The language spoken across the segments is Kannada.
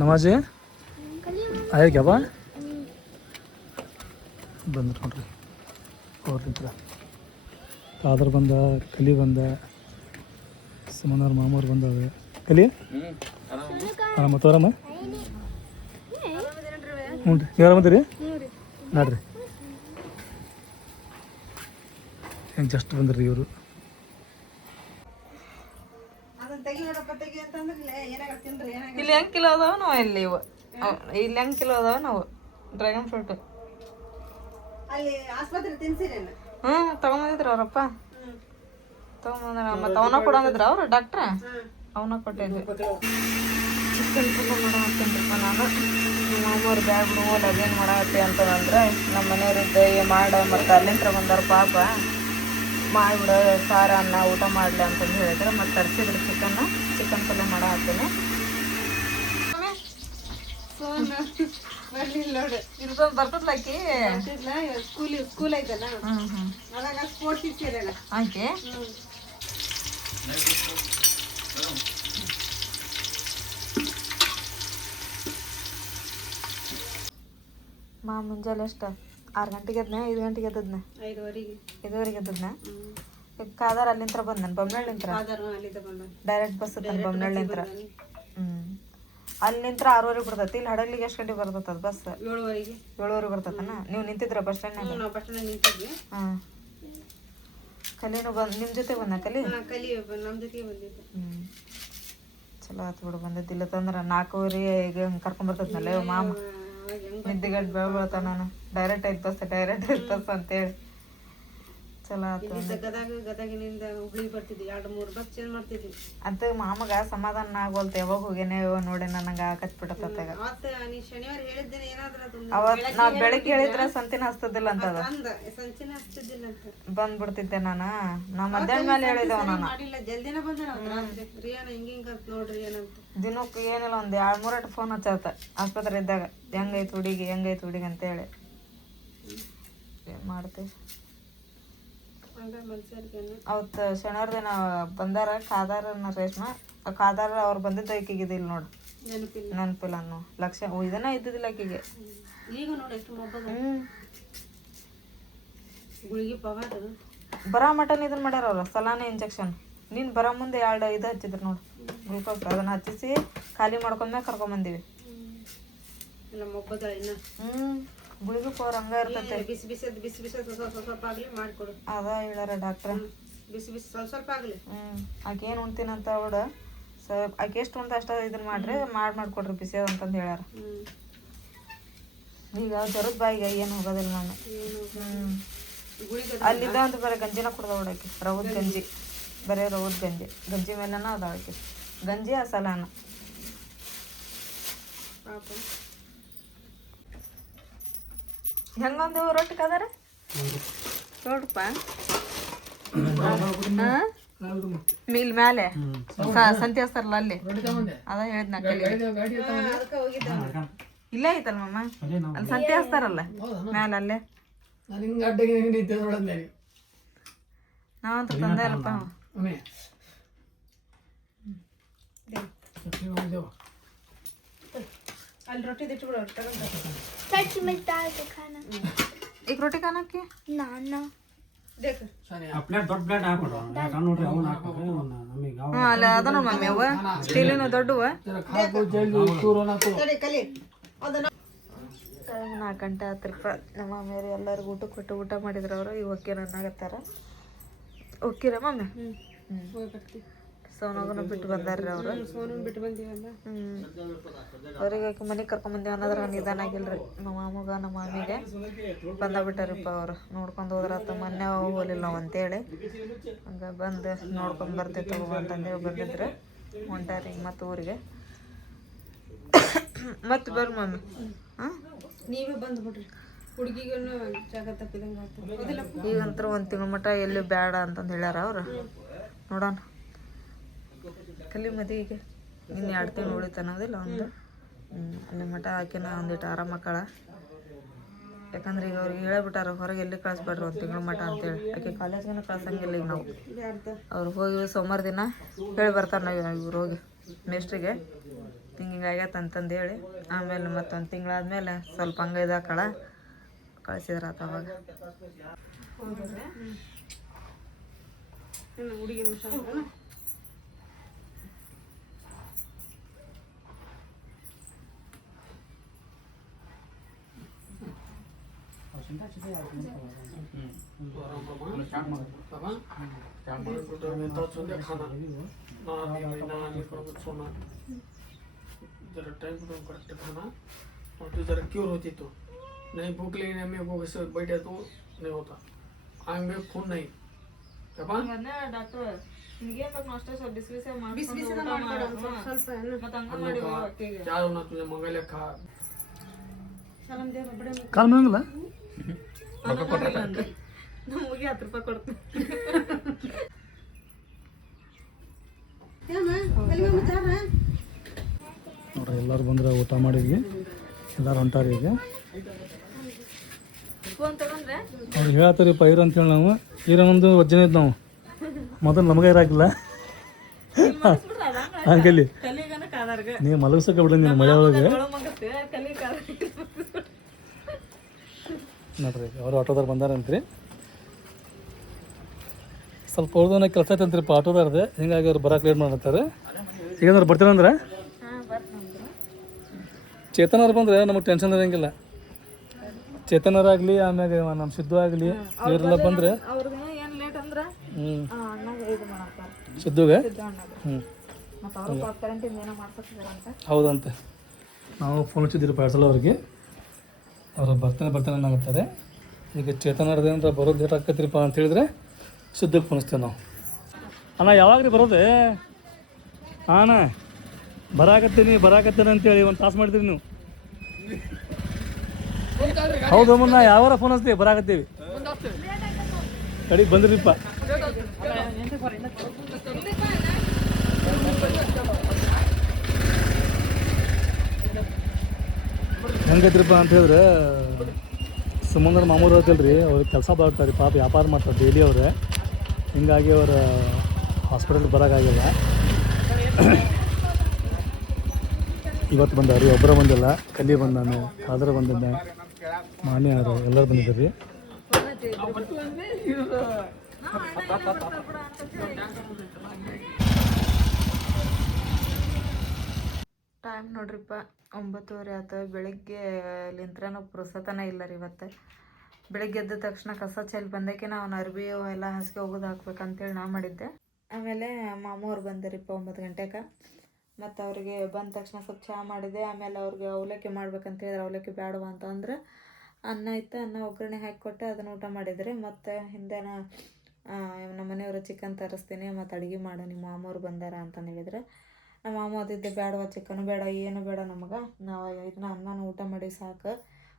ನಮಾಜಿ ಆಗ್ಯಾವ ಬಂದ್ರು ನೋಡ್ರಿ ಅವ್ರ ಫಾದರ್ ಬಂದ, ಕಲಿ ಬಂದ, ಸುಮನವ್ರ ಮಾಮವ್ರು ಬಂದವೆ. ಕಲಿ ಆರಾಮ ತೋರಮ್ಮ. ಹ್ಞೂ ರೀ, ನೀವು ಆರಾಮದಿರಿ ನೋಡ್ರಿ. ಹೆಂಗೆ ಜಸ್ಟ್ ಬಂದ್ರಿ ಇವರು. ಇಲ್ಲಿ ಹೆಂಗೆ ಕಿಲೋ ಅದಾವ ನಾವು ಇಲ್ಲಿ ಹೆಂಗೆ ಕಿಲೋ ಅದಾವ ನಾವು ಡ್ರ್ಯಾಗನ್ ಫ್ರೂಟ್ ತಗೊಂಬಂದಿದ್ರು ಅವ್ರಪ್ಪ. ತಗೊಂಬಂದ್ರ ಮತ್ತೆ ಅವನ ಕೊಡಂದಿದ್ರು ಅವ್ರು ಡಾಕ್ಟ್ರ. ಅವನ ಕೊಟ್ಟಿದ್ವಿ. ಚಿಕನ್ ಪಲ್ಯ ಮಾಡತ್ತೇನ್ರಿಪ್ಪ ನಾನು. ಮಾಮೂರು ಬ್ಯಾಗ್ ಬಿಡ್ಬೋದು ಅದೇನು ಮಾಡತ್ತೆ ಅಂತಂದ್ರೆ ನಮ್ಮ ಮನೆಯವ್ರಿದ್ದ ಮಾಡ ಮತ್ತು ಅಲ್ಲಿಂದ ಬಂದಾರ ಪಾಪ ಮಾಡಿಬಿಡ ಸಾರ ಅನ್ನ ಊಟ ಮಾಡಲಿ ಅಂತಂದು ಹೇಳಿದ್ರೆ ಮತ್ತೆ ತರಿಸಿದ್ರು ಚಿಕನ್ ಪಲ್ಯ ಮಾಡತ್ತೇನೆ. ಬರ್ತದ್ಲಾಕಿ ಸ್ಕೂಲ್ ಐತಲ್ಲ ಆಕೆ ಮುಂಜಾನೆ ಎಷ್ಟು 6 ಗಂಟೆಗೆ ಎದ್ನ 5 ಗಂಟೆಗೆ ಎದ್ದದ್ನ 5:30 ಎದ್ದದ್ನ. ಕಾದಾರ ಅಲ್ಲಿಂತ್ರ ಬಂದ್ ನಾನು ಬೊಮ್ಮನಹಳ್ಳಿಂತ್ರ ಡೈರೆಕ್ಟ್ ಬಸ್ ಬೊಮ್ಮನಹಳ್ಳಿಂತ್ರ. ಅಲ್ಲಿಂತ್ರ 6:30 ಬರ್ತೈತಿ. ಇಲ್ಲಿ ಹಡಗ್ಲಿಗೆ ಎಷ್ಟು ಗಂಟೆಗೆ ಬರ್ತದ ಬಸ್? 7:30 ಬರ್ತತನ. ನೀವು ನಿಂತಿದ್ರ ಬಸ್ ಸ್ಟ್ಯಾಂಡ್ನಾಗ? ಹಾಂ. ಕಲಿನೂ ಬಂದು ನಿಮ್ಮ ಜೊತೆ ಬಂದ? ಕಲಿ ಚಲೋ ಆತು ಬಿಡು ಬಂದದ್ದಿಲ್ಲ ತಂದ್ರೆ 4:30 ಈಗ ಹಂಗೆ ಕರ್ಕೊಂಬರ್ತದ್ನಲ್ಲ ಮಾಮ. ನಿದ್ದೆಗಟ್ಟು ಬೆಳ್ತಾನ ನಾನು ಡೈರೆಕ್ಟ್ ಐತ್ ಬಸ್ ಅಂತೇಳಿ ಚಲೋ ಆತು. ಗದಗಿನಿಂದ ಹುಬ್ಳಿ ಬರ್ತಿದ್ವಿ 2-3 ಬಸ್ ಚೇಂಜ್ ಮಾಡ್ತಿದ್ವಿ. ಅಂತ ಮಾಮಗ ಸಮಾಧಾನ ಆಗೋಲ್ತ. ಯಾವಾಗ ಹೋಗೇನೆ ನೋಡಿ ನನಗೆ ಕತ್ಬಿಟ್ಟತ್ತಾಗ. ಅವತ್ತು ನಾ ಬೆಳಗ್ಗೆ ಹೇಳಿದ್ರೆ ಸಂತಿನ ಹಸ್ತದಿಲ್ಲ ಅಂತ ಬಂದ್ಬಿಡ್ತಿದ್ದೆ ನಾನು. ನಾ ಮಧ್ಯಾಹ್ನ ಮೇಲೆ ಹೇಳಿದೆವ ನಾನು. ದಿನಕ್ಕೆ ಏನಿಲ್ಲ ಒಂದು 2-3 ಫೋನ್ ಹಚ್ಚತ್ತ ಆಸ್ಪತ್ರೆ ಇದ್ದಾಗ. ಹೆಂಗೈತು ಹುಡುಗಿ ಅಂತೇಳಿ ಮಾಡ್ತೀವಿ. ಅವತ್ತು ಶನಿವಾರ ದಿನ ಬಂದಾರ ಕಾದಾರನ ರೇಷ್ಮಾ. ಕಾದಾರ ಅವ್ರು ಬಂದಿದ್ದ ಆಕಿಗೆ ಇಲ್ಲಿ ನೋಡು ನೆನಪಿಲ್ಲ ಅನ್ನೋ ಲಕ್ಷ ಇದನ್ನ ಇದ್ದಿದ್ದಿಲ್ಲ ಆಕಿಗೆ. ಬರ ಮಟನ್ ಇದನ್ನ ಮಾಡ್ಯಾರ ಅವ್ರು ಸಲಾನೆ ಇಂಜೆಕ್ಷನ್. ನೀನು ಬರೋ ಮುಂದೆ 2 ಇದು ಹಚ್ಚಿದ್ರು ನೋಡು ಗ್ಲೂಕೋಸ್. ಅದನ್ನ ಹಚ್ಚಿಸಿ ಖಾಲಿ ಮಾಡ್ಕೊಂಡ್ಮ್ಯಾಗ ಕರ್ಕೊಂಬಂದಿವಿ. ಗುಳಿಗೆ ಪವರ್ ಹಂಗ ಇರ್ತೈತೆ. ಅದ ಹೇಳಾರ ಡಾಕ್ಟ್ರ. ಆಕೆ ಏನು ಉಣ್ತೀನಂತ ಅವಡ ಆಕೆ ಎಷ್ಟು ಉಣ್ತ ಅಷ್ಟ ಇದನ್ನ ಮಾಡ್ರಿ ಮಾಡ್ಕೊಡ್ರಿ ಬಿಸಿ ಅಂತಂದು ಹೇಳ್ಯಾರ. ಈಗ ಜ್ವರದ ಬಾಯಿಗೆ ಏನು ಹೋಗೋದಿಲ್ಲ ನಾನು. ಅಲ್ಲಿದ್ದ ಅಂತ ಬರೀ ಗಂಜಿನ ಕುಡ್ದ ಹೊಡಾಕಿ. ರವದ ಗಂಜಿ, ಬರೀ ರವದ ಗಂಜಿ ಮೇಲೆನ ಅದಾಳಕಿ. ಗಂಜಿ ಸಲಾನ. ಹೆಂಗೊಂದು ರೊಟ್ಟಿ ಕದಾರ ನೋಡ್ರಪ್ಪ. ಮೀಲ್ ಮ್ಯಾಲೆ ಸಂತಿ ಹಸ್ತಾರಲ್ಲ ಅಲ್ಲಿ ಅದ ಹೇಳಿದ್ನ. ಇಲ್ಲೇ ಐತಲ್ಲ ಮಮ್ಮ ಅಲ್ಲಿ ಸಂತಿ ಹಸ್ತಾರಲ್ಲ ಮ್ಯಾಲ ಅಲ್ಲೇ. ನಾವಂತ ತಂದೆ ಅಲ್ಲಪ್ಪ. ಅಲ್ಲಿ ರೊಟ್ಟಿ ದಿಟ್ಟು एक रोटी खाना क्या ना देख अपने दೊಡ್ಡ ಪ್ಲೇಟ್ ಹಾಕೊಡು ನಾನು ನೋಡ್ರಿ ಅವನ ಹಾಕೋದು ನಮಗೆ ಹಾ ಅಲ್ಲ ಅದನ ಮಮ್ಮಿ ಅವ ಸ್ಟೀಲಿನ ದೊಡ್ಡವ ಹಾಕೋ ಜಲ್ದಿ ಕೂರೋಣ ತಡಿ ಕಲಿ ಅದನ್ನ 4 ಗಂಟೆ ಆತ್ರಪ್ಪ. ನಮ್ಮ ಮಮ್ಮಿಯರು ಎಲ್ಲರಿಗೂ ಊಟ ಕೊಟ್ಟು ಊಟ ಮಾಡಿದ್ರು ಅವರು. ಈಗ ಓಕೆ ನನ್ನಾಗತ್ತಾರ. ಓಕೆರ ಮಮ್ಮಿ? ಸೋನಗನ ಬಿಟ್ಟು ಬಂದಾರ್ರಿ ಅವರು. ಬಿಟ್ಟು ಬಂದೀವಲ್ಲ. ಅವ್ರಿಗೆ ಮನೆಗೆ ಕರ್ಕೊಂಬಂದೀವಿ ಅನ್ನೋದ್ರ ನಿಧಾನ ಆಗಿಲ್ರಿ. ನಮ್ಮ ಮಾಮಗ ನಮ್ಮ ಮಾಮಿಗೆ ಬಂದಾಗ್ಬಿಟ್ಟಾರಪ್ಪ ಅವ್ರು. ನೋಡ್ಕೊಂಡು ಹೋದ್ರಾತ. ಮೊನ್ನೆ ಹೋಗಲಿಲ್ಲ ನಾವು ಅಂತೇಳಿ ಹಂಗೆ ಬಂದು ನೋಡ್ಕೊಂಡು ಬರ್ತೈತೆ ಅಂತಂದೇಳಿ ಬಂದಿದ್ರು. ಹೊಂಟಾರಿ ಮತ್ತು ಊರಿಗೆ ಮತ್ತೆ ಬರ್ರಿ ಮಮ್ಮಿ. ಹಾಂ ನೀವೇ ಬಂದ್ಬಿಡ್ರಿ. ಹುಡುಗಿಗೂ ಜಾಗ ತಪ್ಪಿದಂಗೆ ಆಗ್ತದೆ. ಈಗಂತೂ 1 ತಿಂಗಳ ಮಟ್ಟ ಎಲ್ಲಿ ಬೇಡ ಅಂತಂದು ಹೇಳ್ಯಾರ ಅವ್ರು. ನೋಡೋಣ ಕಲಿ ಮದುವೆಗೆ ಇನ್ನು 2 ತಿಂಗಳು ಉಳಿತ ಅನ್ನೋದಿಲ್ಲ ಒಂದು. ಅಲ್ಲಿ ಮಠ ಆಕಿನ ಒಂದಿಟ್ಟು ಆರಾಮ ಮಕ್ಕಳ. ಯಾಕಂದ್ರೆ ಈಗ ಅವ್ರಿಗೆ ಹೇಳಿಬಿಟ್ಟಾರ ಹೊರಗೆ ಎಲ್ಲಿ ಕಳಿಸ್ಬೇಡ್ರಿ 1 ತಿಂಗಳ ಮಠ ಅಂತೇಳಿ. ಆಕೆ ಕಾಲೇಜ್ಗೆ ಕಳ್ಸಂಗಿಲ್ಲ ಈಗ ನಾವು. ಅವ್ರು ಹೋಗಿ ಸೋಮವಾರ ದಿನ ಹೇಳಿ ಬರ್ತಾರೆ ನಾವು ಇವ್ರು ಹೋಗಿ ಮೇಸ್ಟ್ರಿಗೆ ಹಿಂಗೆ ಆಗೈತೆ ಅಂತಂದು ಹೇಳಿ ಆಮೇಲೆ ಮತ್ತೊಂದು ತಿಂಗಳಾದ್ಮೇಲೆ ಸ್ವಲ್ಪ ಹಂಗೆ ಇದಾಕಳ ಕಳಿಸಿದ್ರ ಆತ ಅವಾಗ. ಹುಡುಗಿನ ಹುಷಾರ जरा टाइम पर करेक्ट खाना और तो जरा क्योर होती तो नहीं भूख लेने में वो वैसे बैठे तो नहीं होता आंख में खून नहीं ಡಾಕ್ಟರ್ ಅಷ್ಟೇ ಸ್ವಲ್ಪ ಬಿಸಿ ಬಿಸಿ ಬಿಸಿದ ಮಾಡ್ಕೊಡು ಸ್ವಲ್ಪ क्या होना तुझे मंगल खा ಸಲಾಮ್ ದೇವ್ರ ಒಬ್ಬಡೆ ಕಾಲು ಮಾಡಂಗಿಲ್ಲ ನಮಗೆ 10 ರೂಪಾಯಿ ಕೊಡ್ತೀನಿ. ನೋಡ್ರಿ ಎಲ್ಲರೂ ಬಂದ್ರೆ ಊಟ ಮಾಡಿದ್ವಿ, ಎಲ್ಲರೂ ಹೊಂಟಾರಿ ಈಗ. ಫೋನ್ ತಗೊಂಡ್ರೆ ಅವ್ರು ಹೇಳತ್ತೀರಿಪ್ಪ ಇರು ಅಂತೇಳಿ ನಾವು ನಮ್ಮದು ವಜ್ಜನ ಇದ್ದು ನಾವು ಮೊದಲು ನಮಗೆ ಇರಾಕಿಲ್ಲ ಹಂಗಲ್ಲಿ ಕಲಿಗನ ಕಾದಾರ್ಗ ನೀವು ಮಲಗಿಸಕ್ಕೆ ಬಿಡ ನೀನು ಮಳೆ ಒಳಗೆ. ಮಗತ್ತೆ ಕಲಿ ಕಾದಾರ್ಗ ನೋಡ್ರಿ ಅವ್ರು ಆಟೋದವ್ರು ಬಂದಾರಂತ್ರಿ. ಸ್ವಲ್ಪ ಅವ್ರದ್ದು ಕೆಲಸ ಐತಂತ್ರಿಪ್ಪ ಆಟೋದಾರ್ದೆ, ಹಿಂಗಾಗಿ ಅವ್ರು ಬರೋಕೆ ಲೇಟ್ ಮಾಡತ್ತಾರೆ. ಈಗ ಅಂದ್ರೆ ಬರ್ತೀರಂದ್ರೆ ಚೇತನವ್ರು ಬಂದರೆ ನಮಗೆ ಟೆನ್ಷನ್ ಇರೋಂಗಿಲ್ಲ. ಚೇತನರಾಗಲಿ ಆಮ್ಯಾಗ ನಮ್ಮ ಸಿದ್ದು ಆಗಲಿ ಇವರೆಲ್ಲ ಬಂದರೆ ಅವ್ರಿಗೆ ಏನು ಲೇಟ್ ಅಂದ್ರೆ ಅಣ್ಣಗೆ ಇದು ಮಾಡತ್ತಾರ ಸಿದ್ದುಗೆ ಅಣ್ಣಗೆ ಮತ್ತು ಅವರು ಕರೆಂಟಿಂದ ಏನೋ ಮಾಡ್ಸಕ್ತಿದಾರಂತ. ಹೌದಂತೆ ನಾವು ಫೋನ್ ಹಚ್ಚಿದ್ದೀರಿ ಪಾರ್ಸಲ್ ಅವ್ರಿಗೆ, ಅವರು ಬರ್ತಾನೆ ಅನ್ನಾಗುತ್ತಾರೆ. ಈಗ ಚೇತನರ್ದೇನರ ಬರೋದು ಲೇಟ್ ಆಕೈತ್ರಿಪ್ಪ ಅಂತ ಹೇಳಿದ್ರೆ ಸಿದ್ಧಕ್ಕೆ ಫೋನಿಸ್ತೇವೆ ನಾವು. ಅಣ್ಣ ಯಾವಾಗ ರೀ ಬರೋದೆ? ಅಣ್ಣ ಬರಾಕತ್ತೇನೆ ಅಂತೇಳಿ ಒಂದು ತಾಸು ಮಾಡಿದ್ರಿ ನೀವು. ಹೌದು ಮುನ್ನ ಯಾವಾರ ಫೋನ್ ಹಚ್ತೀವಿ ಬರಾಕತ್ತೀವಿ ಕಡೆಗೆ ಬಂದ್ರಿಪ್ಪ. ಹೆಂಗೈತ್ರಿಪ್ಪ ಅಂತ ಹೇಳಿದ್ರೆ ಸುಮಂಗರ ಮಾಮೂರು ಹೇಳ್ತಿಲ್ರಿ, ಅವ್ರಿಗೆ ಕೆಲಸ ಬರ್ತಾರೆ ಪಾಪ, ವ್ಯಾಪಾರ ಮಾಡ್ತಾರೆ ಡೈಲಿ ಅವ್ರೆ. ಹಿಂಗಾಗಿ ಅವ್ರು ಹಾಸ್ಪಿಟಲ್ ಬರೋಕ್ಕಾಗಿಲ್ಲ. ಇವತ್ತು ಬಂದಾರಿ, ಒಬ್ಬರ ಬಂದಿಲ್ಲ, ಕಲ್ಲಿ ಬಂದಾನೆ, ಆದ್ರ ಬಂದಿದ್ದೆ, ಮಾನ್ಯ ಅವರು ಎಲ್ಲರೂ ಬಂದಿದ್ದಾರೆ. ಟೈಮ್ ನೋಡ್ರಿಪ್ಪ 9:30 ಆಯ್ತು. ಬೆಳಿಗ್ಗೆ ಲಿಂತ್ರನೂ ಪುರ್ಸತನ ಇಲ್ಲ ರೀ ಇವತ್ತು. ಬೆಳಿಗ್ಗೆ ಎದ್ದ ತಕ್ಷಣ ಕಸ ಚೆಲ್ಲಿ ಬಂದಕ್ಕೆ ನಾವು ಅರ್ಬಿ ಎಲ್ಲ ಹಾಸಿಗೆ ಹೋಗೋದು ಹಾಕ್ಬೇಕಂತೇಳಿ ನಾ ಮಾಡಿದ್ದೆ. ಆಮೇಲೆ ಮಾಮೂರು ಬಂದಿರಿಪ್ಪ 9 ಗಂಟೆಗೆ. ಮತ್ತು ಅವ್ರಿಗೆ ಬಂದ ತಕ್ಷಣ ಸ್ವಲ್ಪ ಚಹಾ ಮಾಡಿದೆ. ಆಮೇಲೆ ಅವ್ರಿಗೆ ಅವಲಕ್ಕಿ ಮಾಡ್ಬೇಕಂತ ಹೇಳಿದ್ರೆ ಅವಲಕ್ಕಿ ಬೇಡವ ಅಂತಂದ್ರೆ ಅನ್ನ ಇತ್ತು, ಅನ್ನ ಒಗ್ಗರಣೆ ಹಾಕಿಕೊಟ್ಟೆ ಅದನ್ನು ಊಟ ಮಾಡಿದ್ರಿ. ಮತ್ತು ಹಿಂದೆ ನಮ್ಮ ಮನೆಯವರು ಚಿಕನ್ ತರಿಸ್ತೀನಿ ಮತ್ತು ಅಡುಗೆ ಮಾಡೋ ನಿಮ್ಮ ಮಾಮೂರು ಬಂದಾರ ಅಂತ ಹೇಳಿದ್ರೆ ನಮ್ಮ ಮಾಮ ಅದಿದ್ದೆ ಬೇಡವ, ಚಿಕನ್ ಬೇಡ, ಏನು ಬೇಡ ನಮಗೆ, ನಾವು ಇದನ್ನ ಅನ್ನನ ಊಟ ಮಾಡಿ ಸಾಕು,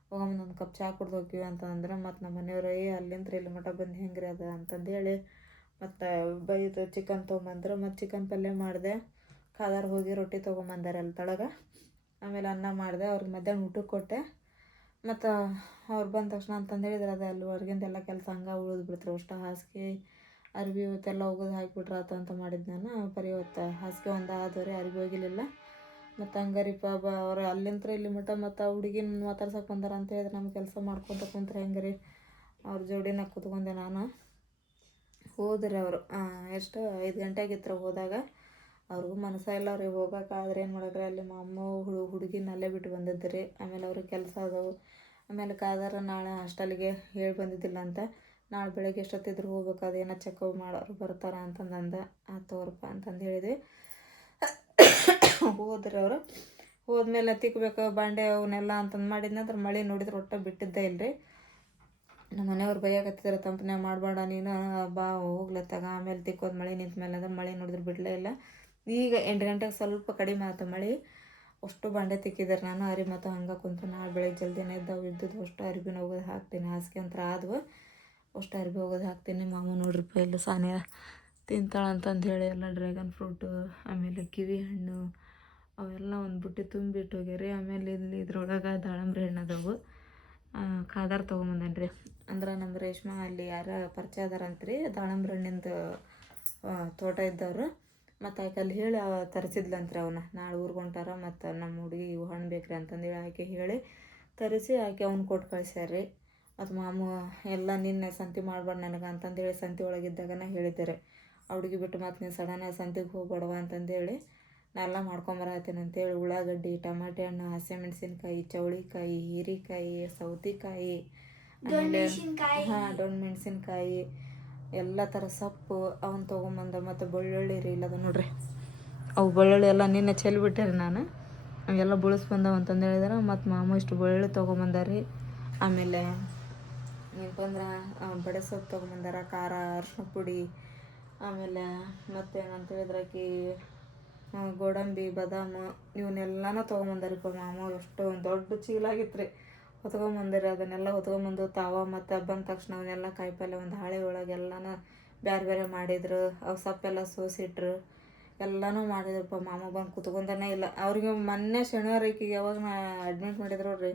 ಹೋಗಮ್ಮೊಂದು ಕಪ್ ಚಹಾ ಕುಡ್ದು ಹೋಗ್ತೀವಿ ಅಂತಂದ್ರೆ. ಮತ್ತು ನಮ್ಮ ಮನೆಯವರು ಅಲ್ಲಿಂದ ಇಲ್ಲಿ ಮಠ ಬಂದು ಹೆಂಗ್ರಿ ಅದು ಅಂತಂದೇಳಿ ಮತ್ತು ಬೈದು ಚಿಕನ್ ತೊಗೊಂಬಂದ್ರು. ಮತ್ತು ಚಿಕನ್ ಪಲ್ಯ ಮಾಡಿದೆ. ಖಾದಾರ್ ಹೋಗಿ ರೊಟ್ಟಿ ತೊಗೊಂಬಂದಾರೆ ಅಲ್ಲಿ ತಳಗೆ. ಆಮೇಲೆ ಅನ್ನ ಮಾಡಿದೆ, ಅವ್ರಿಗೆ ಮಧ್ಯಾಹ್ನ ಊಟಕ್ಕೆ ಕೊಟ್ಟೆ. ಮತ್ತು ಅವ್ರು ಬಂದ ತಕ್ಷಣ ಅಂತಂದು ಹೇಳಿದ್ರೆ ಅದು ಅಲ್ಲಿ ಹೊರಗಿಂದೆಲ್ಲ ಕೆಲಸ ಹಂಗೆ ಉಳಿದು ಬಿಡ್ತಾರೆ. ಅಷ್ಟು ಹಾಸಿಗೆ ಅರ್ಬಿ ಇವತ್ತೆಲ್ಲ ಹೋಗೋದು ಹಾಕಿಬಿಟ್ರೆ ಆತ ಅಂತ ಮಾಡಿದ್ದು ನಾನು. ಬರೀ ಇವತ್ತು ಹಾಸಿಗೆ ಒಂದು ಆದವ್ರೆ, ಅರ್ಬಿ ಹೋಗಿಲಿಲ್ಲ. ಮತ್ತು ಹಂಗಾರಿಪ್ಪ ಅವ್ರು ಅಲ್ಲಿಂತ್ರ ಇಲ್ಲಿ ಮಠ ಮತ್ತು ಹುಡುಗಿನ ಮಾತಾಡ್ಸಕ್ಕೆ ಬಂದಾರ ಅಂತ ಹೇಳಿದ್ರೆ ನಮ್ಮ ಕೆಲಸ ಮಾಡ್ಕೊತ ಕುಂತ್ರೆ ಹೆಂಗೆ ರೀ. ಅವ್ರ ಜೋಡಿನಾಗ ಕೂತ್ಕೊಂಡೆ ನಾನು. ಹೋದ್ರಿ ಅವರು ಎಷ್ಟು 5 ಗಂಟೆಗಿತ್ತು ಹೋದಾಗ. ಅವ್ರಿಗೂ ಮನಸ್ಸ ಇಲ್ಲ ಅವ್ರಿಗೆ ಹೋಗೋಕ್ಕಾದ್ರೆ ಏನು ಮಾಡೋಕ್ರಿ, ಅಲ್ಲಿ ಅಮ್ಮ ಹುಡುಗಿನ ಅಲ್ಲೇ ಬಿಟ್ಟು ಬಂದಿದ್ರಿ. ಆಮೇಲೆ ಅವ್ರಿಗೆ ಕೆಲಸ ಅದವು. ಆಮೇಲೆ ಕಾದಾರ ನಾಳೆ ಹಾಸ್ಟೆಲ್ಗೆ ಹೇಳಿ ಬಂದಿದ್ದಿಲ್ಲ ಅಂತ, ನಾಳೆ ಬೆಳಗ್ಗೆ ಎಷ್ಟೊತ್ತಿದ್ರು ಹೋಗ್ಬೇಕು, ಅದೇನೋ ಚೆಕಪ್ ಮಾಡೋರು ಬರ್ತಾರ ಅಂತಂದು ತೋರಪ್ಪ ಅಂತಂದು ಹೇಳಿದ್ವಿ. ಹೋದ್ರಿ ಅವರು. ಹೋದ್ಮೇಲೆ ತಿಕ್ಕಬೇಕು ಬಾಂಡೆ ಅವನ್ನೆಲ್ಲ ಅಂತಂದು ಮಾಡಿದ್ನಂದ್ರೆ ಮಳೆ ನೋಡಿದ್ರೆ ಒಟ್ಟು ಬಿಟ್ಟಿದ್ದೇ ಇಲ್ಲರಿ. ನಮ್ಮ ಮನೆಯವ್ರು ಬೈಯಾಕತ್ತಿದ್ರು, ತಂಪನೆ ಮಾಡಬೇಡ ನೀನು, ಬಾ ಹೋಗ್ಲತ್ತಾಗ ಆಮೇಲೆ ತಿಕ್ಕೋದು ಮಳೆ ನಿಂತ ಮೇಲೆ ಅಂದ್ರೆ ಮಳೆ ನೋಡಿದ್ರೆ ಬಿಡಲೇ ಇಲ್ಲ. ಈಗ 8 ಗಂಟೆಗೆ ಸ್ವಲ್ಪ ಕಡಿಮೆ ಆಯ್ತು ಮಳೆ. ಅಷ್ಟು ಬಾಂಡೆ ತಿಕ್ಕಿದ್ದಾರೆ ನಾನು. ಅರಿ ಮತ್ತು ಹಂಗೆ ಕುಂತು ನಾಳೆ ಬೆಳಗ್ಗೆ ಜಲ್ದಿನೇ ಇದ್ದದ್ದು ಅಷ್ಟು ಅರಿಬಿನ ಹೋಗೋದು ಹಾಕ್ತೀನಿ. ಹಾಸಿಗೆ ಅಂತ ಆದವು ಅಷ್ಟು ಅರಿಬಿ ಹೋಗೋದು ಹಾಕ್ತೀನಿ. ಮಾಮ ನೋಡ್ರಿಪ್ಪ ಇಲ್ಲ ಸಾನಿಯ ತಿಂತಾಳಂತಂದು ಹೇಳಿ ಎಲ್ಲ ಡ್ರ್ಯಾಗನ್ ಫ್ರೂಟು, ಆಮೇಲೆ ಕಿವಿ ಹಣ್ಣು ಅವೆಲ್ಲ ಒಂದು ಬುಟ್ಟಿ ತುಂಬಿಟ್ಟು ಹೋಗ್ಯಾರಿ. ಆಮೇಲೆ ಇಲ್ಲಿ ಇದ್ರೊಳಗೆ ದಾಳಂಬ್ರಿ ಹಣ್ಣು ಅದಾವು. ಖಾದಾರ್ ತೊಗೊಂಬಂದೇನಿ ರೀ. ಅಂದ್ರೆ ನಮ್ಮ ರೇಷ್ಮಾ ಅಲ್ಲಿ ಯಾರ ಪರಿಚಯ ಅದಾರಂತ್ರಿ ದಾಳಂಬ್ರಿ ಹಣ್ಣಿಂದು ತೋಟ ಇದ್ದವರು. ಮತ್ತು ಆಕೆ ಅಲ್ಲಿ ಹೇಳಿ ತರಿಸಿದ್ಲಂತ್ರಿ ಅವನ್ನ ನಾಳೆ ಊರಿಗೆ ಹೊಂಟಾರ ಮತ್ತು ನಮ್ಮ ಹುಡುಗಿ ಇವು ಹಣ್ಣು ಬೇಕ್ರಿ ಅಂತಂದೇಳಿ ಆಕೆ ಹೇಳಿ ತರಿಸಿ ಆಕೆ ಅವ್ನು ಕೊಟ್ಟು ಕಳಿಸ್ಯಾರ್ರಿ. ಮತ್ತು ಮಾಮು ಎಲ್ಲ ನಿನ್ನೆ ಸಂತೆ ಮಾಡ್ಬಾರ್ದು ನನಗೆ ಅಂತಂದೇಳಿ ಸಂತೆ ಒಳಗಿದ್ದಾಗನ ಹೇಳಿದ್ದಾರೆ. ಹುಡುಗಿ ಬಿಟ್ಟು ಮತ್ತು ನೀನು ಸಡನ್ನಾಗಿ ಸಂತೆಗೆ ಹೋಗ್ಬೇಡವ ಅಂತಂದೇಳಿ ನಾ ಎಲ್ಲ ಮಾಡ್ಕೊಂಬರತ್ತೀನಿ ಅಂತೇಳಿ ಉಳ್ಳಾಗಡ್ಡಿ, ಟಮಾಟೆ ಹಣ್ಣು, ಹಸಿಮೆಣ್ಸಿನ್ಕಾಯಿ, ಚೌಳಿಕಾಯಿ, ಹೀರೆಕಾಯಿ, ಸೌತೆಕಾಯಿ, ಆಮೇಲೆ ಡೊಣ್ ಮೆಣಸಿನ್ಕಾಯಿ ಎಲ್ಲ ಥರ ಸೊಪ್ಪು ಅವನ್ನ ತೊಗೊಂಬಂದ. ಮತ್ತು ಬೆಳ್ಳುಳ್ಳಿ ರೀ ಇಲ್ಲದ ನೋಡ್ರಿ, ಅವು ಬೆಳ್ಳುಳ್ಳಿ ಎಲ್ಲ ನಿನ್ನೆ ಚೆಲ್ಬಿಟ್ಟೆ ರೀ ನಾನು, ಅವೆಲ್ಲ ಬಳಸ್ಬಂದವ ಅಂತಂದು ಹೇಳಿದಾರೆ. ಮತ್ತು ಮಾಮ ಇಷ್ಟು ಬೆಳ್ಳುಳ್ಳಿ ತೊಗೊಂಬಂದಾರಿ. ಆಮೇಲೆ ಏನಪ್ಪಂದ್ರೆ ಬಡೆ ಸೊಪ್ಪು ತೊಗೊಂಬಂದಾರ, ಖಾರ, ಅರ್ಶಿನ ಪುಡಿ, ಆಮೇಲೆ ಮತ್ತೇನಂತ ಹೇಳಿದ್ರೆ ಆಕಿ ಗೋಡಂಬಿ, ಬಾದಾಮು ಇವನ್ನೆಲ್ಲನೂ ತೊಗೊಂಬಂದಾರಿಪ್ಪ ಮಾಮ. ಎಷ್ಟು ದೊಡ್ಡ ಚೀಲಾಗಿತ್ತು ರೀ, ಹೊತ್ಕೊಂಬಂದಿರಿ. ಅದನ್ನೆಲ್ಲ ಹೊತ್ಕೊಂಬಂದು ತಾವ ಮತ್ತು ಬಂದ ತಕ್ಷಣ ಅವನ್ನೆಲ್ಲ ಕಾಯಿಪಲ್ಲೆ ಒಂದು ಹಾಳೆ ಒಳಗೆಲ್ಲನ ಬೇರೆ ಬೇರೆ ಮಾಡಿದ್ರು. ಅವು ಸೊಪ್ಪೆಲ್ಲ ಸೋಸಿಟ್ರು, ಎಲ್ಲನೂ ಮಾಡಿದ್ರಪ್ಪ. ಮಾಮ ಬಂದು ಕುತ್ಕೊಂಡನೇ ಇಲ್ಲ. ಅವ್ರಿಗೆ ಮೊನ್ನೆ ಶನಿವಾರ ಈಕಿಗೆ ಯಾವಾಗ ನಾ ಅಡ್ಮಿಟ್ ಮಾಡಿದ್ರು ನೋಡ್ರಿ,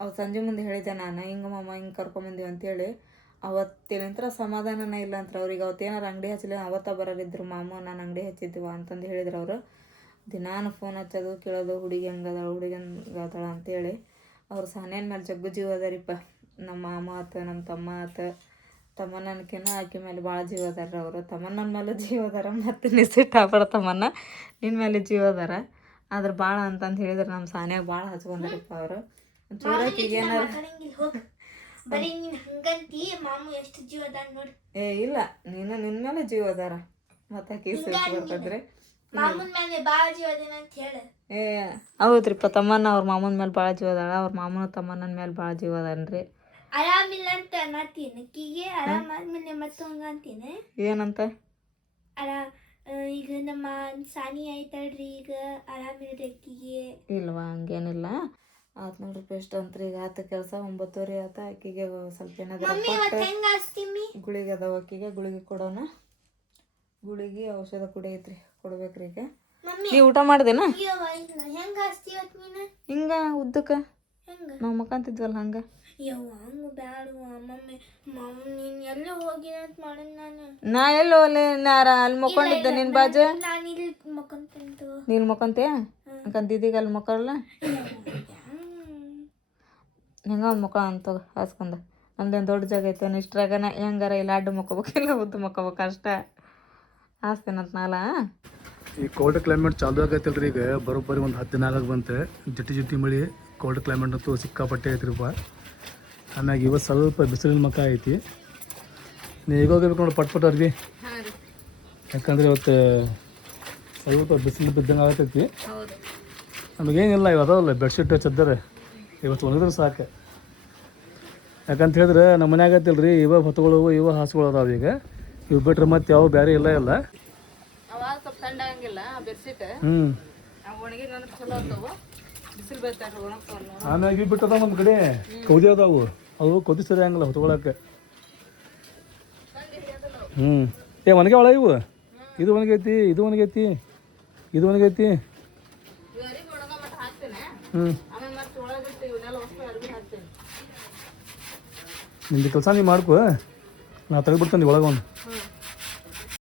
ಅವ್ರು ಸಂಜೆ ಮುಂದೆ ಹೇಳಿದ್ದೆ ನಾನು, ಹಿಂಗೆ ಮಾಮ ಹಿಂಗೆ ಕರ್ಕೊಂಬಂದಿವಿ ಅಂತೇಳಿ. ಅವತ್ತಿನಂತರ ಸಮಾಧಾನನೇ ಇಲ್ಲ ಅಂತ ಅವ್ರಿಗೆ. ಅವತ್ತೇನಾರು ಅಂಗಡಿ ಹಚ್ಚಲಿ ಅವತ್ತ ಬರೋರಿದ್ರು ಮಾಮ, ನಾನು ಅಂಗಡಿ ಹಚ್ಚಿದ್ದೀವ ಅಂತಂದು ಹೇಳಿದ್ರು ಅವರು. ದಿನಾನು ಫೋನ್ ಹಚ್ಚೋದು ಕೇಳೋದು, ಹುಡುಗಿ ಹಂಗದಾಳ ಹುಡುಗಿ ಹಂಗದಾಳ ಅಂತೇಳಿ. ಅವ್ರು ಸಹನೇನ ಮೇಲೆ ಜಗ್ಗು ಜೀವ ಅದಾರಿಪ್ಪ. ನಮ್ಮ ಮಾಮ ಆತ, ನಮ್ಮ ತಮ್ಮ ಆತ, ತಮ್ಮನನ್ಕಿನ್ನ ಆಕೆ ಮೇಲೆ ಭಾಳ ಜೀವ ಅದಾರ ಅವರು. ತಮ್ಮನ ಮೇಲೆ ಜೀವ ಅದಾರ, ಮತ್ತು ನಿಸಿಟ್ಟು ಆಗ್ಬೇಡ ತಮ್ಮನ್ನ, ನಿನ್ನ ಮೇಲೆ ಜೀವ ಅದಾರ. ಆದ್ರೆ ಭಾಳ ಅಂತಂದು ಹೇಳಿದ್ರೆ ನಮ್ಮ ಸಾನ್ಯಾಗ ಭಾಳ ಹಚ್ಕೊಂಡಾರಿಪ್ಪ ಅವರು. ಚೂರಾಕಿಗೆ ಏನಾರ ಏ ಇಲ್ಲ, ನೀನು ನಿನ್ನ ಮೇಲೆ ಜೀವ ಅದಾರ. ಮತ್ತು ಆಕೆ ಸಿಟ್ಟು ಬರ್ತದ್ರಿ. ಏ ಹೌದ್ರಿಪ್ಪ, ತಮ್ಮನ ಅವ್ರ ಮಾಮನ ಮೇಲೆ ಭಾಳ ಜೀವ ಅದಾಳ. ಅವ್ರ ಮಾಮನ ತಮ್ಮನ ಮೇಲೆ ಭಾಳ ಜೀವ ಅದಾನ್ರಿ. ಆರಾಮಿಲ್ಲ ಅಂತ ಅನ್ನತ್ತೀನಿ ಅಕ್ಕಿಗೆ. ಆರಾಮಾದ್ಮೇಲೆ ಮತ್ತೆ ಹಂಗ ಅಂತೀನಿ ಏನಂತ ಈಗ ನಮ್ಮ ಸಾನಿ ಆಯ್ತಾಳ್ರಿ, ಈಗ ಆರಾಮಿಲ್ರಿ ಅಕ್ಕಿಗೆ. ಇಲ್ವಾ ಹಂಗೇನಿಲ್ಲ, ಆತು ನೋಡ್ರಿ. ಪೇಸ್ಟ್ ಅಂತ್ರಿ ಈಗ ಆತ ಕೆಲಸ 9:30 ಆತ. ಆಕಿಗೆ ಸ್ವಲ್ಪ ಏನಾದ್ರು ಗುಳಿಗೆ ಅದಾವ, ಆಕಿಗೆ ಗುಳಿಗೆ ಕೊಡೋಣ. ಗುಳಿಗೆ ಔಷಧ ಕುಡಿಯೈತ್ರಿ, ಕೊಡ್ಬೇಕ್ರಿ ಈಗ. ನೀ ಊಟ ಮಾಡ್ದೇನ ಹೆಂಗ ಹಚ್ತೀವತ್ ನೀನು? ಹಿಂಗ ಉದ್ದಕ್ಕೆ ಹೆಂಗ ನಾವು ಮಕ್ಕಂತಿದ್ವಲ್ಲ ಹಂಗ. ಯವ್ವ ಹಂಗ ಬ್ಯಾಡವ ಮಮ್ಮಿ. ನೀನ್ ಎಲ್ಲ ಹೋಗಿನ ಅಂತ ಮಾಡಿದ್ ನಾನು. ನಾ ಎಲ್ಲಿ ಹೋಗ್ಲಿ, ಅಲ್ಲಿ ಮಕ್ಕೊಂಡಿದ್ದೆ ನಿನ್ ಬಾಜು. ನಾನು ಇಲ್ಲಿ ಮಕ್ಕಂತಂತು. ನೀನು ಮಕ್ಕಂತೀಯ ಅಂಕಂದಿದ್ದೀಗ ಅಲ್ಲಿ ಮಕ್ಕಳಲ್ಲ ಹೆಂಗ ಒಂದು ಮಕ್ಕಳ ಅಂತ ಹಾಸ್ಕೊಂಡ. ನಮ್ದೇನು ದೊಡ್ಡ ಜಾಗ ಐತೆ ಇಷ್ಟ್ರಾಗನ ಹೆಂಗಾರ ಇಲ್ಲ ಅಡ್ಡು ಮಕ್ಕೋಬೇಕಿಲ್ಲ ಉದ್ದು ಮಕ್ಕೋಬೇಕು ಅಷ್ಟ. ಹಾಸ್ತೀನಂತ ನಾಲ. ಈ ಕೋಲ್ಡ್ ಕ್ಲೈಮೇಟ್ ಚಾಲು ಆಗೈತಲ್ರಿ ಈಗ. ಬರೋಬ್ಬರಿ ಒಂದು 10 ದಿನ ಆಗ ಬಂತೆ. ಜಿಟಿ ಮಳಿ, ಕೋಲ್ಡ್ ಕ್ಲೈಮೇಟ್ ಅಂತೂ ಸಿಕ್ಕಾಪಟ್ಟೆ ಐತ್ರಿಪ್ಪ. ಆಮ್ಯಾಗ ಇವತ್ತು ಸ್ವಲ್ಪ ಬಿಸಿಲಿನ ಮಕ್ಕ ಐತಿ. ನೀವು ಈಗ ಹೋಗ್ಬೇಕು ನೋಡಿ ಪಟ್ ಅರ್ವಿ, ಯಾಕಂದ್ರೆ ಇವತ್ತು ಸ್ವಲ್ಪ ಬಿಸಿಲು ಬಿದ್ದಂಗೆ ಆಗತೈತಿ. ನಮಗೇನಿಲ್ಲ, ಇವು ಅದಾವಲ್ಲ ಬೆಡ್ಶೀಟ್ ಚದ್ದರ, ಇವತ್ತು ಒಣಗಿದ್ರೆ ಸಾಕು. ಯಾಕಂತ ಹೇಳಿದ್ರೆ ನಮ್ಮ ಮನೆ ಆಗತ್ತಿಲ್ಲ ರೀ, ಇವ ಹೊತ್ತುಗಳು ಇವ ಹಾಸುಗಳು ಅದಾವ ಈಗ. ಇವು ಬಿಟ್ರೆ ಮತ್ತೆ ಯಾವ ಬೇರೆ ಇಲ್ಲ ಇಲ್ಲ. ಅವಾಗ ಸ್ವಲ್ಪ ಥಂಡ ಆಗಂಗಿಲ್ಲ ಬೆಡ್ಶೀಟ್. ಒಣಗಿ ಚಲೋ ಆಗ್ತಾವು, ಬಿಸಿಲು ಬೀಳ್ತಾರೆ ಒಣಗ್ತಾವಲ್ಲ. ಆಮ್ಯಾಗ ಇವು ಬಿಟ್ಟು ಅದಾವ ನಮ್ಮ ಕಡೆ ಕೌದಿ ಅದಾವು, ಅವು ಕೌದಿ ಸರಿ ಆಗಂಗಿಲ್ಲ ಹೊತ್ಕೊಳಕ್ಕೆ. ಏ ಒಣಗೆ ಒಳ ಇವು, ಇದು ಒಣಗೈತಿ, ಇದು ಒಣಗೈತಿ, ಇದು ಒಣಗೈತಿ. ನಿಂದು ಕೆಲಸ ನೀವು ಮಾಡ್ಕೊ, ನಾ ತೆಗೆದ್ಬಿಡ್ತೇನೆ ಒಳಗೆ ಒಂದು.